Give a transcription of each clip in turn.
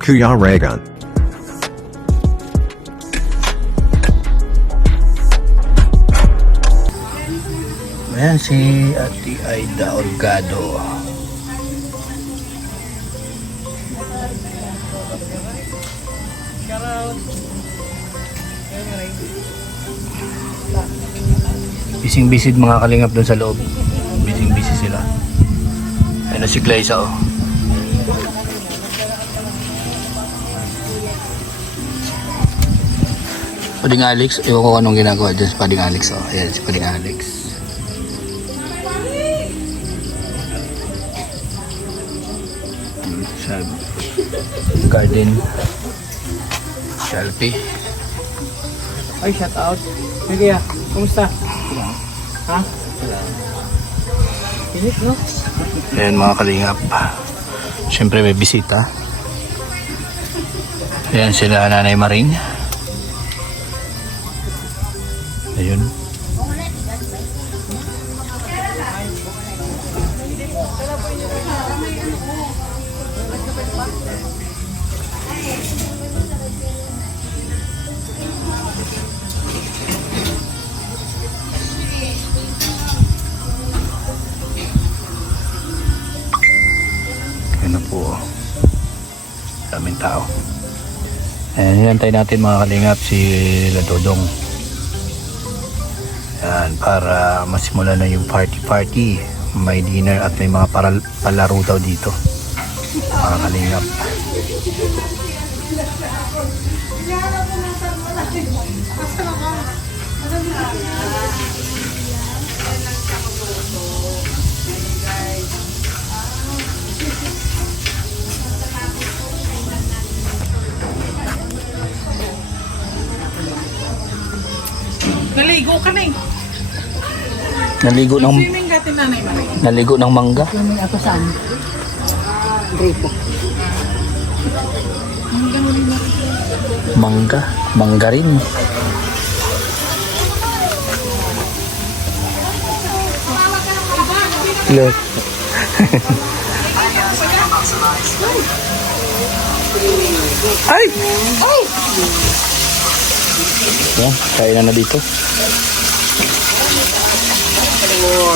Kuya Regan. Ayan si Ate Aida Olgado. Bising-bisid mga kalingap doon sa loob. Bising-busy sila. Ayan na si Glyza oh. Pading Alex, ewan ko anong ginagawa dyan sa Pading Alex oh. Ayan si Pading Alex. Sa garden. Shelby. Ay, shout out. Sige, kumusta? Ha? Pilit, no? Ayan mga kalingap. Siyempre may bisita. Ayan sila Nanay Maring. Ayun. Ayan na po. Daming tao. Ayan, hinantay natin mga kalingap si Ladodong. Ayan, para masimula na yung party. May dinner at may mga palaro daw dito. Mga kalingap. Naligo ka na eh. Naligo ng Swimming natin Nanay Maring. naligo ng mangga. Swimming ako saan? Gripo. Mangga rin. Look. Ay! Yan, kainan na dito.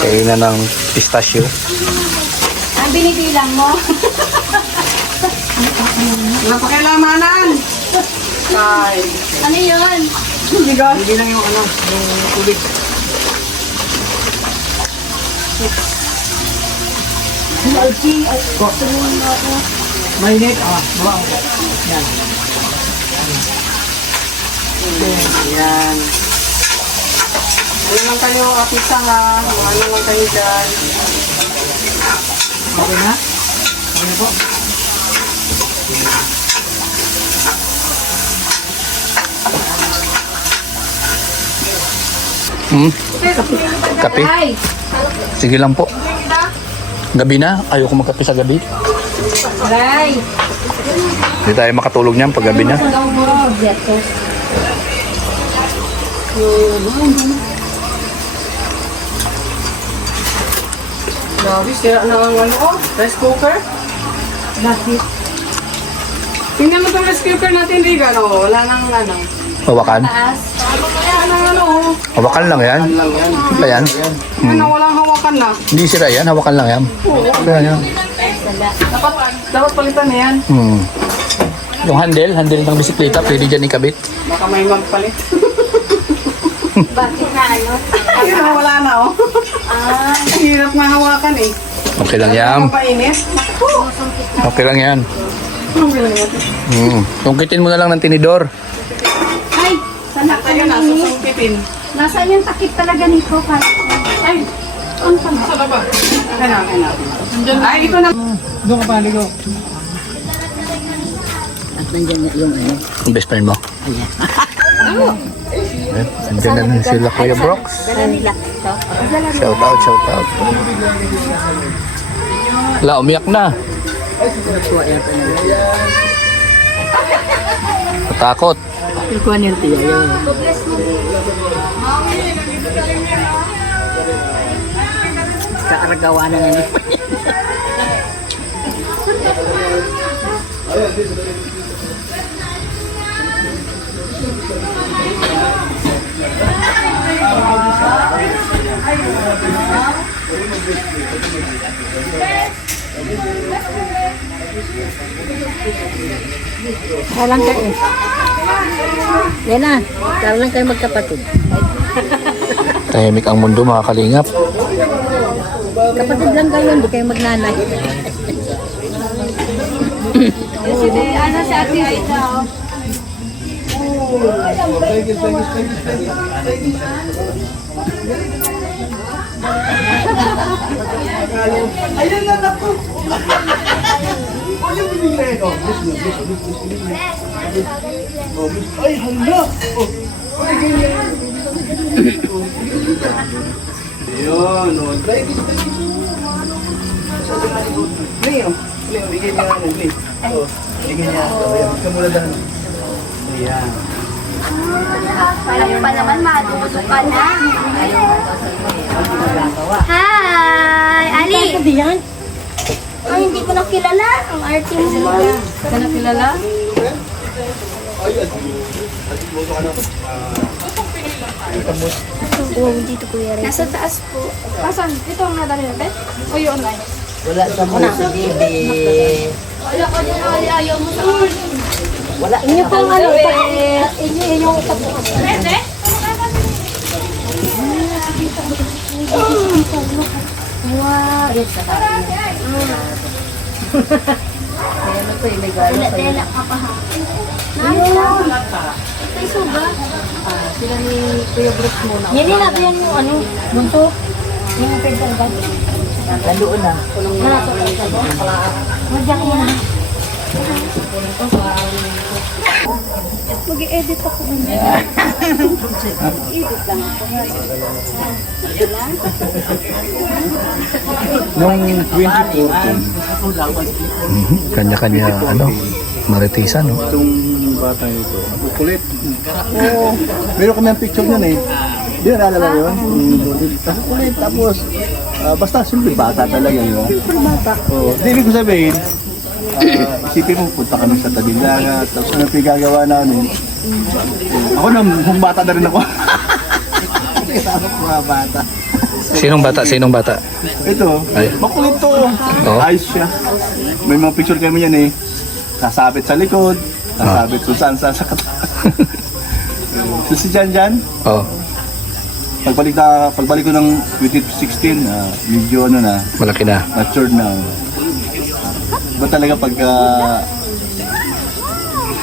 Kainan ng pistachio. Ang binibilang mo? Napakilamanan! Ay, Ano yun? hindi lang yung ano, yung tubig. Algi, ay, tulungan mo ako. Mainit, bawa mo. Yan. Yan. Ano lang kayo, apisa nga. Ano lang kayo dyan. Okay na? Okay na po. Kape? Ay, Sige lang po. Gabi na. Ayoko magkape sa gabi. aray. Hindi tayo makatulog niyan pag gabi na. Tulong mo, Betos. Grabe, sira na ang ano ko. Rice cooker. Bakit? Tingnan mo itong rice cooker natin, Riga. No? Wala nang ano. Hawakan. Taas. Wala nang ano. Hawakan lang yan. Lang yan. Ano ba yan? Ano, walang hawakan na. Hindi sira yan. Hawakan lang yan. Kaya yan. Dapat palitan na yan. Yung handle ng bisikleta, pwede dyan ikabit. Baka may magpalit. Bakit na ano? Ayun na, wala na oh. Ah, Ang hirap nga hawakan eh. Okay lang yan. Mapainis. Okay lang yan. Ang bilang yan. Tungkitin mo na lang ng tinidor. ay, sana ka Ayun na, naman eh. susungkitin. Nasaan yung takip talaga nito? Ay, Ang pala. sa baba. Akin na, akin na. Ay, ito na. Doon ka pa, ligo. At nandiyan yung ano. Ang best friend mo. Nandiyan na sila Kuya Brox. Dala nila. Shout out. Wala, umiyak na. Natakot. Kuha niyo tiyo yun. Kakaragawa na niya. Kalang kayo eh. Lena, kalang kayo magkapatid. Tahimik ang mundo mga kalingap. Kapatid lang kayo, hindi kayo magnanay. Ano sa ate Aida? Ayun, o. Try this, try this. Leo, bigyan niya ano, Leo. Oh, bigyan niya. Ayan, kamula dahan. Ayan. Alam pa naman, matuto ka na. Hi! Ali! Diyan? Ay, hindi ko na kilala. Ang arte mo. Ka na kilala? Oo, dito kuya rin. Nasa taas po. Asan? Ito ang nadali natin? O yung online? Wala sa muna sa bibi. Wala ko dyan, Ali. Ayaw mo sa akin. Wala. Inyo pong ano, inyo yung utak. Pwede? Wow. Yes, sa Ayan ito, may galo sa'yo. Tela ka pa ha. Ayun. Ay, suga. Sila ni Kuya Brooks muna. Yan natin yan yung ano, bunso. Yung pagdagan. Nandoon na. Madyak mo na. Mag-i-edit ako. Noong 2014, Kanya-kanya, ano, maritisan, no? itong bata ito, ang kulit. Oo. Meron kami ang picture niyan eh. Di na naalala mo yun? Tapos kulit, tapos basta simple bata talaga yun. Simple bata. Oo. Di ibig ko sabihin, isipin mo, punta kami sa tabing dagat, tapos ano pinagagawa namin. Ako nung bata na rin ako. Kasama ko mga bata. Sinong bata? Sinong bata? Ito, Ay. makulit to. Oo. Ayos siya. May mga picture kami yan eh. Sasabit sa likod, sasabit kung saan sa katawan. So si Jan Jan, Oh, pagbalik ko ng 2016, medyo ano na, malaki na. matured na. Ba talaga pagka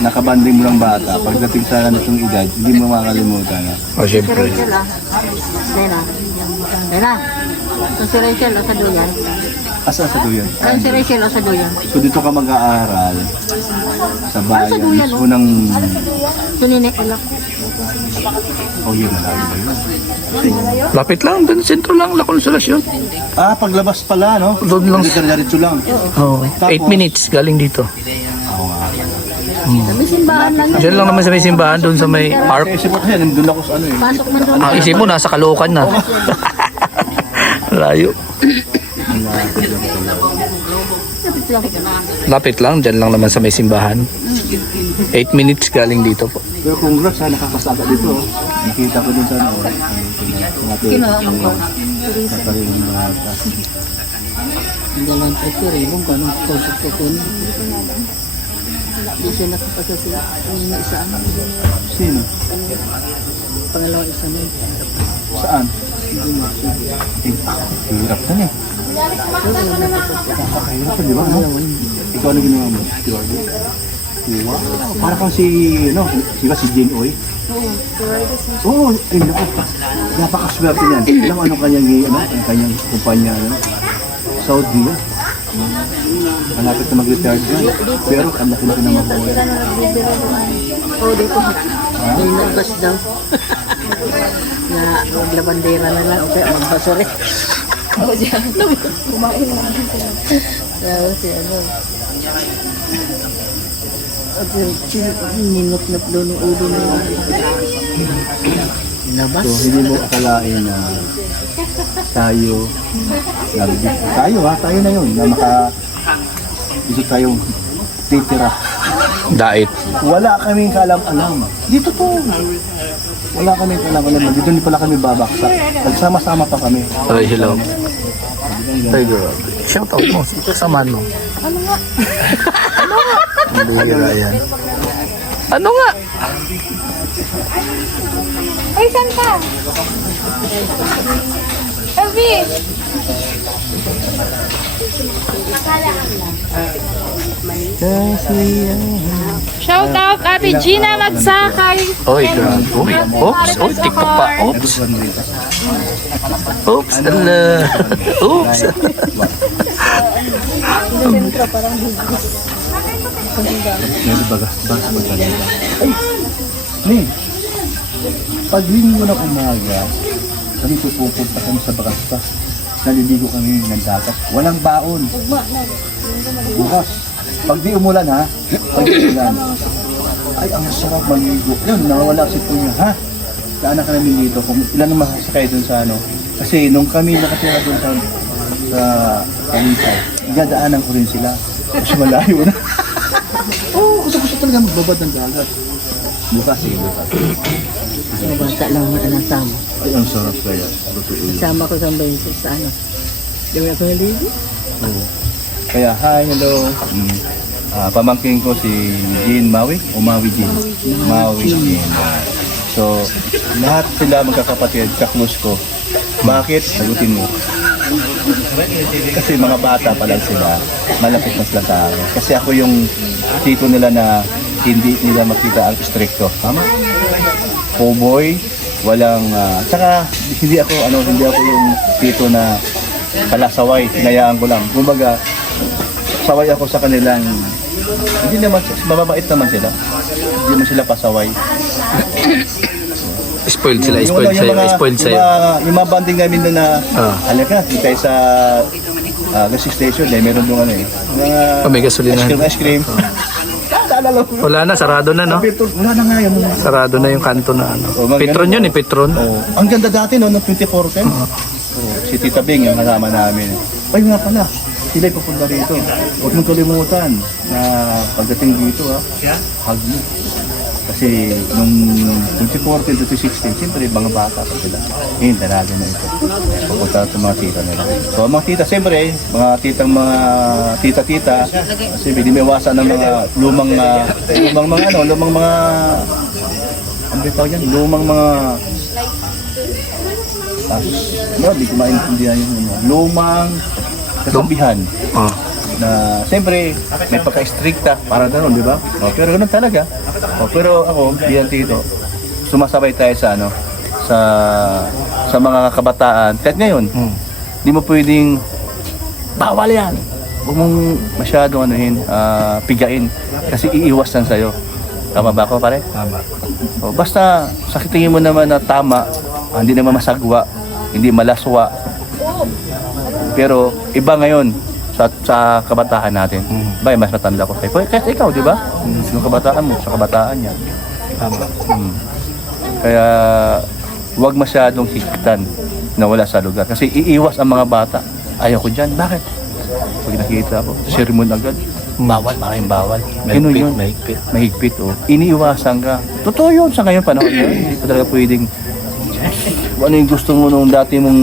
nakabanding mo ng bata, pagdating sa ganitong edad, hindi mo makakalimutan. Oh, syempre. Rachel ah. Lena. Lena. Ito si Rachel o sa Duyan. Asa sa duyan? Ano si Rachel o sa Duyan? So dito ka mag-aaral sa bayan, duyan, mismo ng... Ito ni Nekala. Oh yun, malayo ba yun? Lapit lang, dun sentro lang, La Consolacion. Paglabas pala, no? Doon lang. Diretso lang. Oh, 8 minutes galing dito. Oo nga. May simbahan lang. Diyan lang naman sa may simbahan, doon sa may park. Kasi po kasi nandun ako sa ano eh. Pasok man doon. Ang isip mo, nasa Caloocan na. Layo. Lapit lang, dyan lang naman sa may simbahan. 8 minutes galing dito po. Pero congrats ha, nakapasaka dito. Oh. Nakita ko dun sa ano. Kinuha ko. Nakarin ng bata. Ang dalang treasure eh. Kung anong kausap ko ko niya. Hindi siya nakapasok yung isa ano. Sino? Pangalawang isa na. Saan? Hirap na eh. Hirap na, di ba? No? Ikaw ano ginawa mo? Wow. Para kang si, ano, di ba si Jane Oy? Oo, ay naku. Napakaswerte niyan. Alam mo ano kanyang, ano, ang kanyang kumpanya, ano? Saudi yan. Malapit na mag-retire dyan. Pero ang laki-laki na mabuhay. Oo, dito. May nagbas daw. Na maglabandera na lang. Okay, magbasore. Oo, dyan. Kumain na. Tapos si ano. Ninot-not doon ng ulo na yun. Labas. So, hindi mo akalain na tayo na yun, na isip tayong titira. Dait. Wala kaming kaalam-alam. Dito po. Wala kaming kaalam-alam. Dito hindi pala kami babaksak. Nagsama-sama pa kami. Ay, hello. Ay, girl. Shout out mo. Samahan mo. Ano nga? Hindi nga yan. Ano nga? Ay, saan ka? Elvi! Shout out Ate Gina Magsakay. Oy, grabe. Uy, oops. Uy, TikTok pa. Oops. Oops. Ala. Oops. Medyo bagas-bagas pa talaga. Ay! Ning! Pag linggo ng umaga, kami pupunta kami sa bagas-bas. Naliligo kami ng dagat. Walang baon. Bukas. Pag di umulan ha, pag di umulan. Ay, ang sarap maligo. Yun, nawawala si Punya, ha? Daanan ka namin dito kung ilan ang makasakay dun sa ano. Kasi nung kami nakatira dun sa Kalisay, dadaanan ko rin sila. Kasi malayo na. Oo, gusto talaga magbabad ng dagat. Bukas eh, bukas. Mga bata lang na nasama. Ay, ang sarap kaya. Totoo yun. Sama ko sa basis sa ano. Di ba ako naligo? Oo. Kaya, hi, hello. Pamangkin ko si Jean Maui, o Maui Jean. Maui Jean. So, lahat sila magkakapatid, kaklus ko. Bakit? Sagutin mo. Kasi mga bata pa lang sila, malapit na sila sa akin. Kasi ako yung tito nila na hindi nila makita ang stricto. Tama? Cowboy, walang saka hindi ako yung tito na palasaway, hinayaan ko lang. Kumbaga, saway ako sa kanilang, hindi naman, mababait naman sila. Hindi naman sila pasaway. Spoiled sila. Spoiled sa'yo. Spoiled sa'yo. Yung mga banding namin doon na, halika, di tayo sa gas station, meron doon ano eh. May gasolina. Ice cream. Naalala mo? Wala na. Sarado na, no? Wala na nga yun. Sarado na yung kanto na ano. Petron yun eh. Petron. Oh, ang ganda dati no, noong 2014. Si Tita Bing yung kasama namin. Ay nga pala, sila pupunta rito. Huwag mong kalimutan na pagdating dito hug mo. Kasi nung 2014 to 2016, siyempre mga bata pa sila. Ngayon, dalaga na ito. Pupunta sa mga tita nila. So mga tita, siyempre, mga tita-tita, kasi hindi may iwasan ng mga lumang hindi ko maintindihan yung lumang kasabihan na siyempre may pagka-stricta para gano'n, di ba? Pero gano'n talaga. Pero ako, bilang tito, sumasabay tayo sa sa mga kabataan. Kahit ngayon, di mo pwedeng bawal yan. Huwag mong masyadong pigain kasi iiwasan sa'yo. Tama ba ako, pare? Tama. Basta sa tingin mo naman na tama, hindi naman masagwa, hindi malaswa. Pero iba ngayon sa kabataan natin. Ba, mas matanda ko sa'yo. Kasi ikaw, di ba? Yung kabataan mo, sa kabataan niya. Tama. Kaya huwag masyadong higtan na wala sa lugar. Kasi iiwas ang mga bata. Ayaw ko dyan. Bakit? Pag nakita ko, sermon agad. Bawal, maraming bawal. Ganun yun. Mahigpit. Iniiwasan ka. Totoo yun sa ngayon panahon yun. Hindi pa talaga pwedeng ano yung gusto mo nung dati mong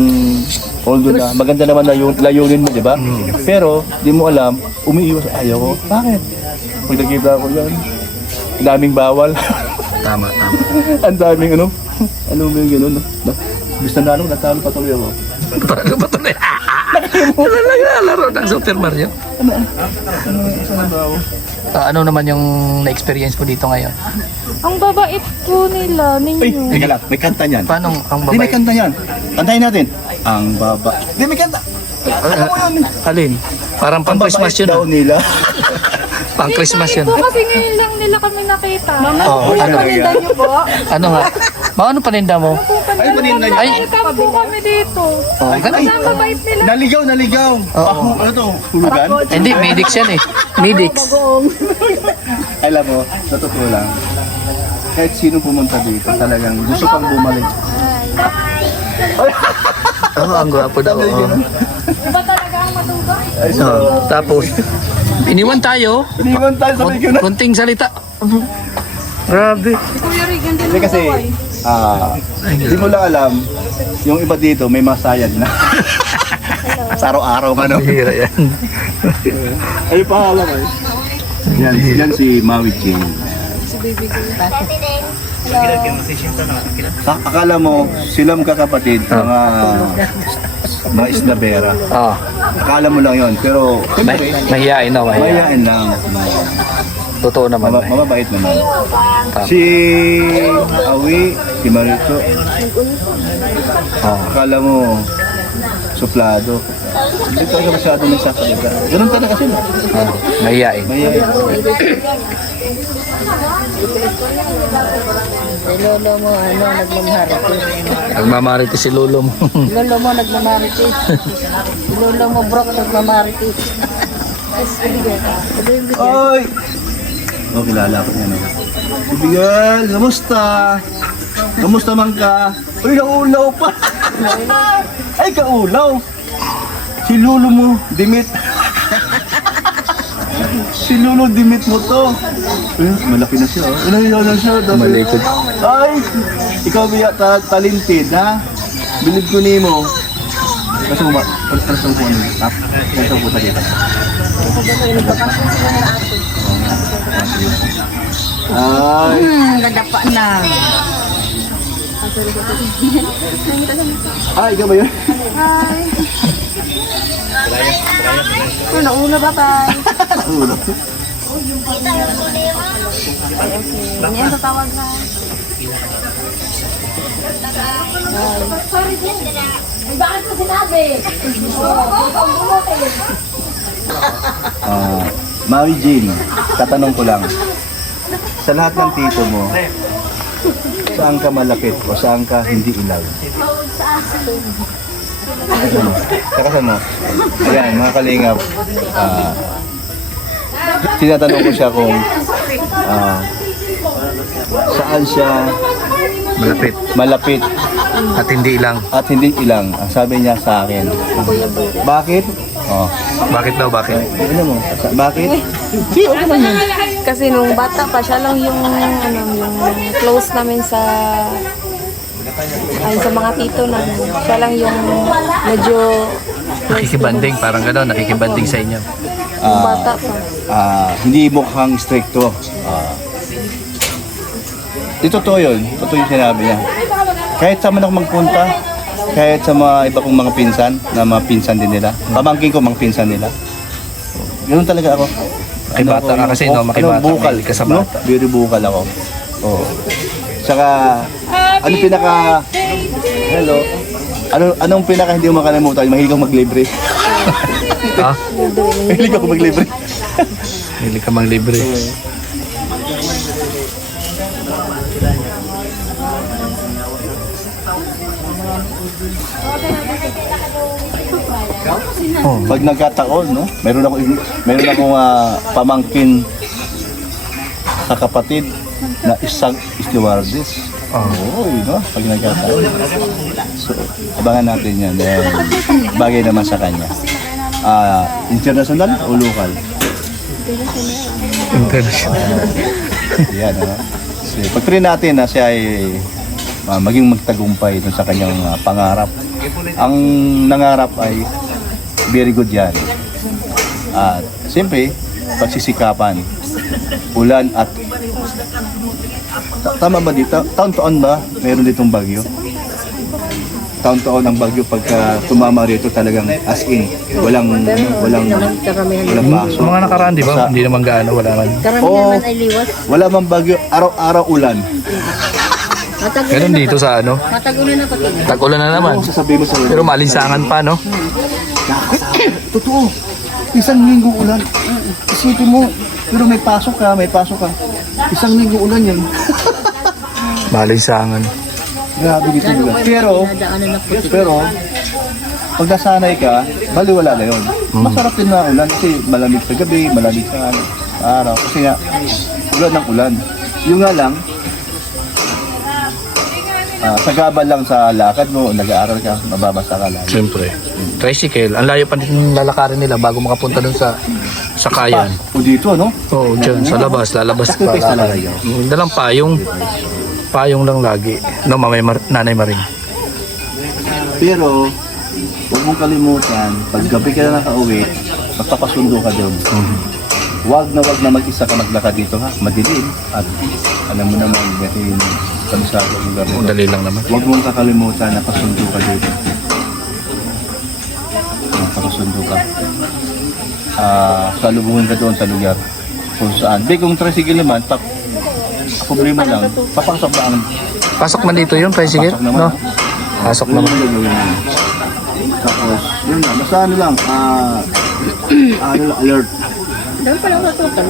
although na maganda naman na yung layunin mo, di ba? Pero di mo alam, umiiwas, ayaw ko. Bakit? Pag nakita ko yan, daming bawal. Tama. Ang daming ano mo yung gano'n, no? Bis na natalo patuloy ako. Paano ba ito na? Wala lang nalaro ng Super Mario. Ano naman yung na-experience mo dito ngayon? Ang babait po nila, Ay, ninyo. teka lang, may kanta niyan. Paano ang Hindi, may babae? kanta yan. Kantahin natin. Ang baba. Hindi, may kanta. Alin? Parang pang Christmas yun. daw nila. Pang Christmas yun. Po kasi ngayon lang nila kami nakita. Oo, ano? Paninda niyo po? Ano nga? Ano paninda mo? Ay, paninda niyo. Ay. Welcome po kami dito. Oh, Kasi ang babait nila. Naligaw. Oo. Ano to? Hulugan? Hindi, Midix yan eh. Midix. Alam mo, sa totoo lang, kahit sino pumunta dito, talagang gusto pang bumalik. Oo, ang gwapo daw. Iba talaga ang matubang. Ay, so, Tapos, Iniwan tayo. Iniwan tayo sa bigyan na. Kunting salita. Grabe. Hindi kasi, di mo lang alam, yung iba dito may masayad na. Sa araw-araw ka, no? Hira yan. Ay, pangalan mo eh. Yan si Maui Jane. Akala mo, silang kakapatid, mga isnabera. Akala mo lang yon, pero Mahihain na, mahihain. mayayain lang. Totoo naman. Mababait naman. Tama. Si Awi, si Marito, akala mo, suplado. Hindi talaga masyado nagsasalita. Ganun talaga sila. Mahihain. Mayayain. Si lolo mo, nagmamaritis. Nagmamaritis si lolo mo. Si lolo mo, nagmamaritis. Si lolo mo, Brock, nagmamaritis. Oy! Oh, kilala ko yan. Ibigal, kamusta? Kamusta man ka? Uy, naulaw pa! Ay, kaulaw! Si Lolo mo, Dimit. Si Lolo Dimit mo to. Malaki na siya. Ano na siya? Malikod. Ay! Ikaw biya talented, ha? Bilib ko ni mo. Kasi mo ba? Ano sa upuan mo? Ha? Ano sa upuan dito? Ay! Gadapa na. Ay, ikaw ba yun? Nauna ba tayo? Ulo. Yan, tatawag na. Ay, bakit mo sinabi? Maui Jane, tatanong ko lang. Sa lahat ng tito mo, saan ka malapit o saan ka hindi ilaw? Saka saan mo? Ayan, mga kalingap. Tinatanong ko siya kung saan siya Malapit. malapit At hindi ilang. at hindi ilang. Ang sabi niya sa akin. Bakit? Oh, Bakit daw? Bakit? ano mo? Bakit? Kasi nung bata pa, siya lang yung close namin sa mga tito namin. Siya lang yung medyo Nakikibanding. Parang gano'n. Nakikibanding sa inyo. nung bata pa. Hindi mukhang stricto. Di totoo yun. Totoo yung sinabi niya. Kahit saan man ako magpunta, kahit sa mga iba kong mga pinsan, na mga pinsan din nila. Pamangkin ko, mga pinsan nila. Ganun talaga ako. Ay, bata ka kasi, no? Makibata. Bukal. Mahilig ka sa No? bata. Very bukal ako. Oo. Tsaka, ano pinaka... Hello? Anong pinaka hindi mo makalimutan? Mahilig ako maglibre. Ha? Mahilig ako maglibre. Mahilig ka mang libre. Pag nagkataon, no? Meron akong pamangkin sa kapatid na isang stewardess. Oo, no? Pag nagkataon. So, abangan natin yan. Bagay naman sa kanya. International o local? International. Yan, no? So, pag-pray natin na siya ay maging magtagumpay dun sa kanyang pangarap. Ang nangarap ay very good yan. At siyempre, pagsisikapan, ulan at tama ba dito? Taon-taon ba meron ditong bagyo? Taon-taon ang bagyo pagka tumama rito talagang as in, walang baso. Mga nakaraan, di ba? Hindi naman gaano. Wala man. Oo, wala mang bagyo, araw-araw ulan. Ganun dito sa ano. Matagulan na pati. Tag-ulan na naman. Ano sasabihin mo sa Pero malinsangan pa, no? Totoo. Isang linggo ulan. Isipin mo, pero may pasok ka. Isang linggo ulan yan. Malinsangan. Grabe dito ulan. Pero, pag nasanay ka, baliwala na yun. Masarap din na ulan kasi malamig sa gabi, malamig sa araw. Kasi nga, ulan ng ulan. Yung nga lang, sagabal lang sa lakad mo, nag-aaral ka, mababasa ka lang. Siyempre. Tricycle. Ang layo pa din lalakarin nila bago makapunta dun sa Sa kayan. O dito, no? Oo, dyan, sa labas. Lalabas ka. Sacrifice talaga yun. Dalang payong. Payong lang lagi. No, Nanay Maring. Pero, huwag mong kalimutan, pag gabi ka na nakauwi, magpapasundo ka doon. Wag na mag-isa ka maglakad dito ha, madilim. At alam mo naman, ito yung kabisado ng lugar nito. Dali lang naman. Huwag mong kakalimutan na pasundo ka dito. Pasundo ka. Salubungin ka doon sa lugar. Kung saan. Kung tricycle naman, problema lang, papasok ba ang Pasok man dito yun, tricycle? pasok naman? No? Pasok naman. Tapos, yun na, basta ano lang, alert. Doon pa lang matutal.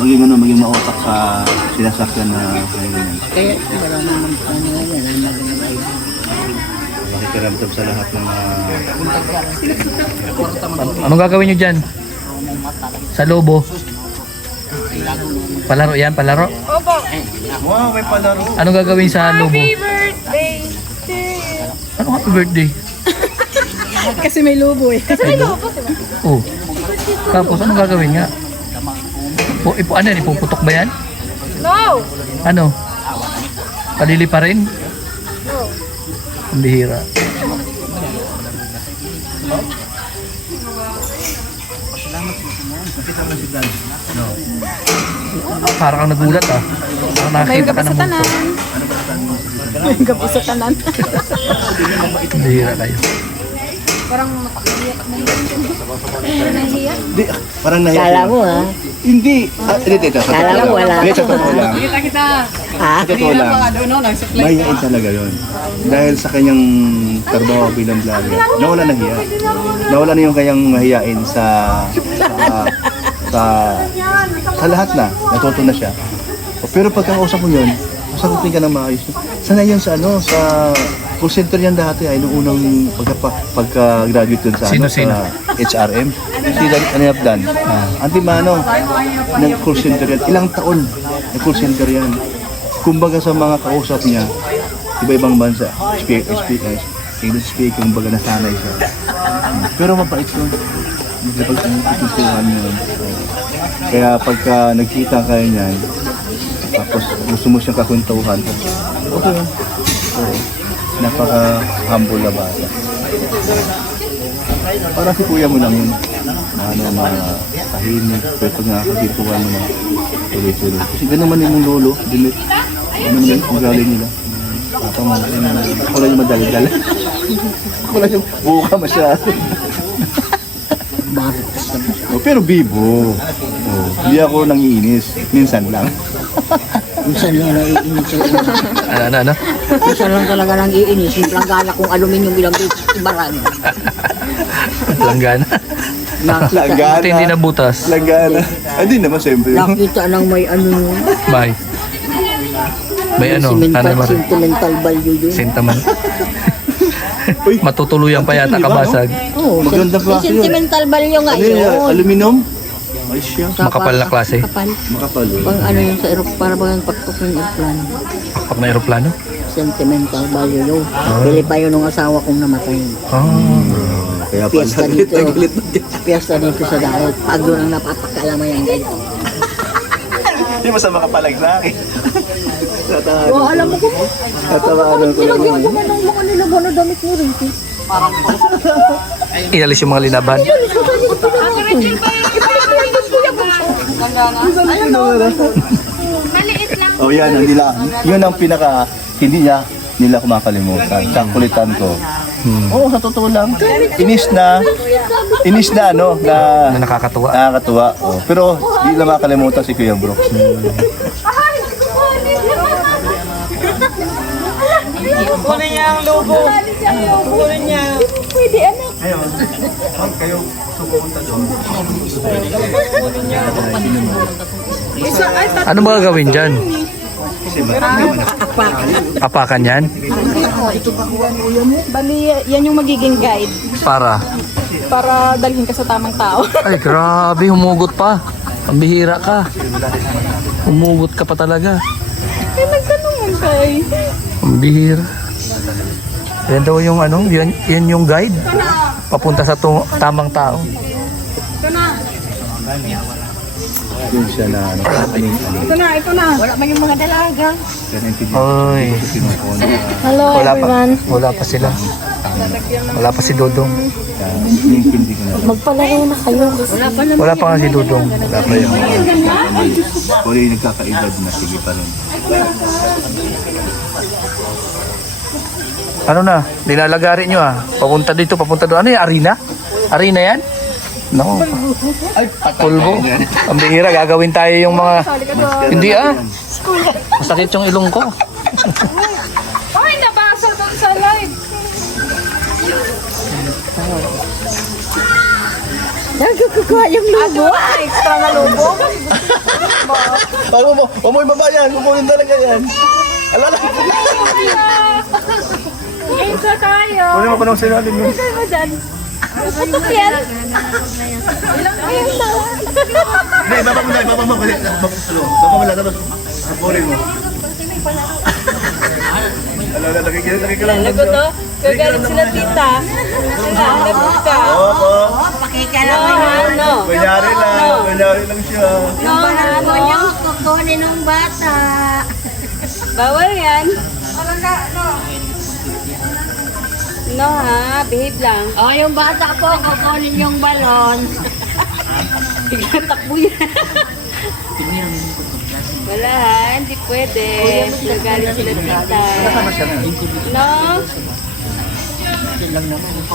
Maging mautak sa sinasakyan na ganyan. Kaya wala naman ano yan. Makikiramdam sa lahat ng Anong gagawin nyo dyan? Sa lobo? Palaro yan, palaro? Opo. wow, may palaro. Anong gagawin sa lobo? Happy birthday to you. Ano happy birthday? Kasi may lobo eh. Kasi may lobo, diba? Oh. Tapos anong gagawin nga? Ano yan? Ipuputok ba yan? No! Ano? Palili pa rin? No. Ang bihira. Parang kang nagulat ah. Parang May nakakita ka ng multo. kapasatanan. May kapasatanan. Ang bihira kayo. Parang makakiyak na yun. Di, parang nahiya. Kala mo ha? Hindi. Hindi. Kala mo wala. Hindi, sa totoo lang. Ha? Sa totoo lang. Mahihain talaga yun. Dahil sa kanyang trabaho bilang vlogger, nawala na hiya. Nawala na yung kanyang mahihain sa lahat na. Natuto na siya. Pero pagkakausap mo yun, sagutin ka ng maayos. Sana yun sa call center yan dati ay nung unang pagka-graduate dun sa, Sino? sa HRM. Si Danny Abdan. Antimano, nag-call center yan. Ilang taon nag-call center yan. Kumbaga sa mga kausap niya, iba-ibang bansa, English speaking, kumbaga nasanay siya. Pero mabait yun. Magkipagtuntuhan yun. Kaya pagka nagkita kayo niyan, tapos gusto mo siyang kakuntuhan, okay yun. Napaka-humble na bata. Parang si kuya mo lang yun. Mga tahimik, pero pag nakakagituhan mo na tuloy-tuloy. Kasi ganun man yung lolo, Dimit. Ano naman yung ugali nila. Ako lang yung madaldal. Ako lang yung buka masyado. Pero bibo. Hindi ako nangiinis. Minsan lang. Minsan lang naiinis sa Ano? Minsan lang talaga nang iinis. Yung planggana kung aluminium ilang ibaran. Langgana. Nakita, Ito hindi nabutas. Lagana. Hindi naman siyempre. nakita nang may ano. Bye. May ano? Nanay Maring. Sentimental value yun. Sintaman. Matutuluyan pa yata kabasag. Oo. Magandang klase yun. Sentimental value nga Ano yun. yun? Aluminum? Ay siya. Makapal na klase. Makapal. Makapal. Pang ano yung sa aeroplano, para bang pagtok ng aeroplano. Pag na aeroplano? Sentimental value yun. Bili pa yun ng asawa kong namatay. Kaya pala. Piyesta dito. Galit na Piyesta dito sa dahil. Pag doon ang napapakalaman yan ganyan. Hindi masama ka palag sa akin. Oo, alam mo ko. Tatawanan ko lang. Nilagyan ko man ng mga nilaban na damit mo rin. Inalis yung mga linaban. Maliit lang. Oh yan, yun ang pinaka hindi nila kumakalimutan. Sa kulitan ko. Oo, sa totoo lang. Inis na ano, Na nakakatuwa. nakakatuwa. Oh. Pero hindi na makalimutan si Kuya Brooks. Kunin niya ang lobo. Kunin niya. Pwede anak. Ayun. Kayo sumunta doon. Ano ba gagawin dyan? Apakan yan? Bali, yan yung magiging guide Para? para dalhin ka sa tamang tao. Ay, grabe. Humugot pa. Ang bihira ka. Humugot ka pa talaga. Eh, nagtanong mo kay. Ang bihira. Yan daw yung ano, yan yung guide. Papunta sa tamang tao. Yun siya na ano. Ito na. Wala man yung mga dalaga. Kaya naintindihan Oy. ko kinukuha na Hello Wala pa. everyone. Wala pa sila. Wala pa si Dudong. naintindi ko na. Magpalaro na kayo. Wala pa nga si Dudong. Wala pa yung mga wala yung nagkakaedad na sige pa rin. Ano na? Dinalagari nyo ah. Papunta dito, papunta doon. Ano yung arena? Arena yan? No. Ay, Pulbo. Ang bihira, gagawin tayo yung mga... Hindi ah. Masakit yung ilong ko. Ay, nabasa doon sa live. Nagkukuha yung lobo. Extra na lobo. Bago mo, mo ibaba yan, kukunin talaga yan. Alala. Isa tayo. Kunin mo pa ng sinalim yun. Ano mo dyan? Yan. Ilang kayo na? Hindi, ibaba mo na, ibaba mo. Ibaba mo lang, tapos kukunin mo. Alala, lagi ka lang. Lagot to. Gagalit sila tita. Lagot ka. Opo. Ano? Kunyari lang siya. Ano yung kukunin ng bata. Bawal yan. No ha, behave lang. O, yung bata po, kukunin yung balon. Takbo yan. Wala ha, hindi pwede. Nagalit sila tita. No?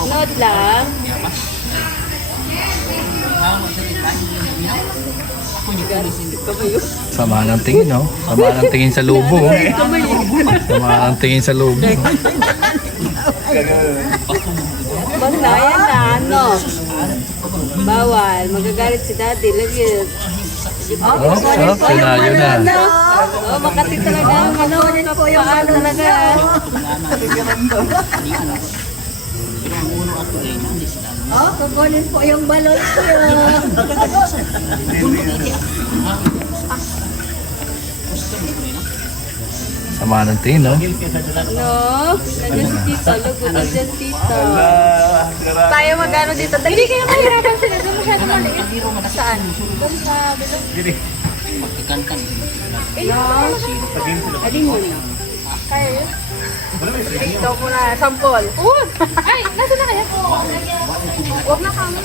Nood lang. Sama ng tingin, no? Sama ng tingin sa lobo. Oh. Sama ng tingin sa lobo. Basta, yan na, ano. Bawal, magagalit si daddy. Lagi. Oh, sarap. Yun na. Oh, makati talaga. Ano, kapaan talaga. O, kukunin po yung balon siya. Sama ng tingin, no? No? Nandiyan si tita. Lagot na dyan tita. Tayo magano dito. Hindi kayo mahirapan sila. Doon masyado maliit. Saan? Doon sa bilog. No? Alin mo na. Kaya yun? Ito mo na. Sampol. Huwag! Ay! Nasa na kaya? Huwag na kami.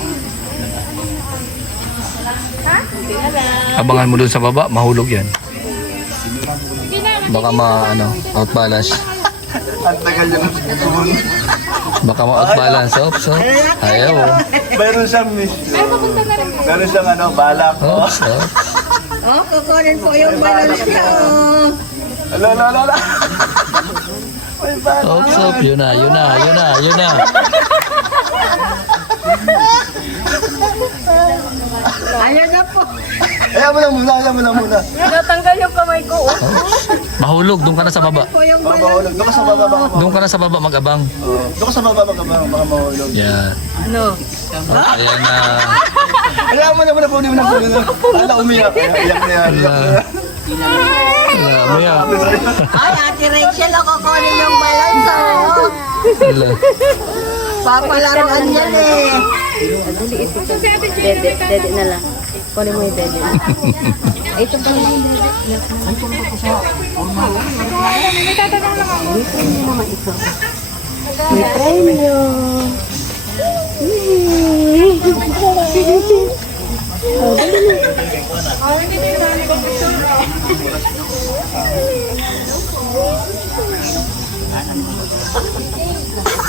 Ha? Hindi na lang. Abangan mo doon sa baba, mahulog yan. Baka outbalance. Ang tagal yan. Baka ma-outbalance. Oops, oh. Ayaw. Mayroon siyang mission. Meron siyang balak. Oops, oh. O, kukunin po yung balon siya. O. Alala. Oops, oh. Yun na. Ayan na po. Ayaw mo lang muna. Natanggal yung kamay ko. Oh. Mahulog, doon ka na sa baba. Po yung Baka balon. mahulog. Doon ka sa baba, baka mahulog. Doon ka na sa baba, mag-abang. Doon ka sa baba, baka mahulog. Yan. Ano? Ayan na. Ayaw mo na kunin mo na. Ala, umiyak. Iyak na yan. Wala, maya. Ay, Ate Rachel, o, kukunin yung balon sa. Wala. Papalaruan yan eh. Dede na lang. Kunin mo yung dede. Ito pa lang yung dede. May premyo.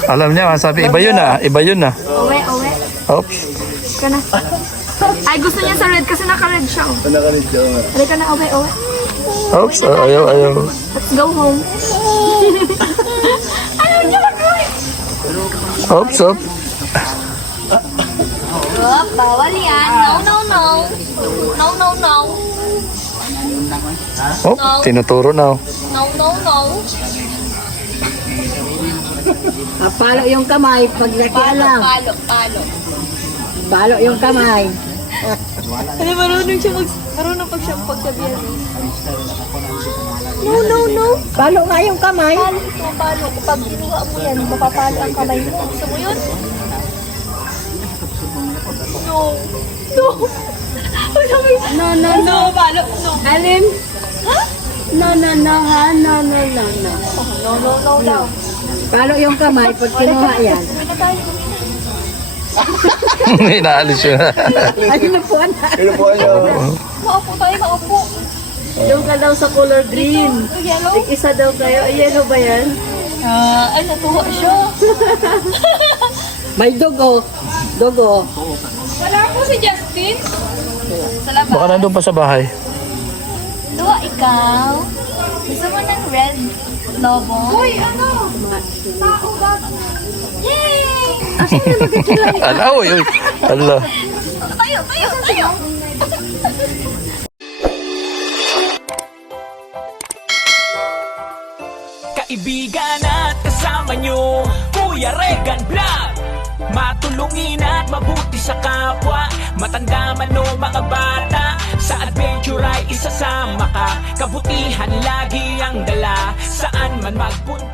Alam niya, sabi, iba yun ah. Uwe. Oops. Ka na. Ay, gusto niya sa red kasi naka-red siya. Oh. Nakalit siya. Halika na, uwe. Oops, ayaw. Let's go home. Ayaw niya mag-uwi. Oops. Oh, bawal yan. No. Oh, tinuturo na. No. Palo yung kamay pag nakialam. Palo yung kamay. Ano, marunong pag siya pagsabihan. No. Palo nga yung kamay. Palo. Pag kinuha mo yan, mapapalo ang kamay mo. Gusto mo yun? No. No, no, no. Palo. No. Alin? No, no, no, ha? No, no, no, no. No daw. Palo yung kamay pag kinuha yan. Inaalis yun. Ay, napuan na. Pero po ano, Maupo tayo, maupo. Doon ka daw sa color green. Yellow? Isa daw kayo. Yellow ba yan? Ay, natuwa siya. May dugo. Dugo. Wala po si Justin. Sa labas. Baka nandun pa sa bahay. Tuwa ikaw. Gusto mo ng red lobo? Uy, ano? Tao ba? Yay! Ala, uy. Ala. Tayo. Kaibigan at kasama nyo, Kuya Regan Vlog. Matulungin at mabuti sa kapwa, matanda man o mga bata. Sa adventure ay isasama ka, kabutihan lagi ang dala. Saan man magpunta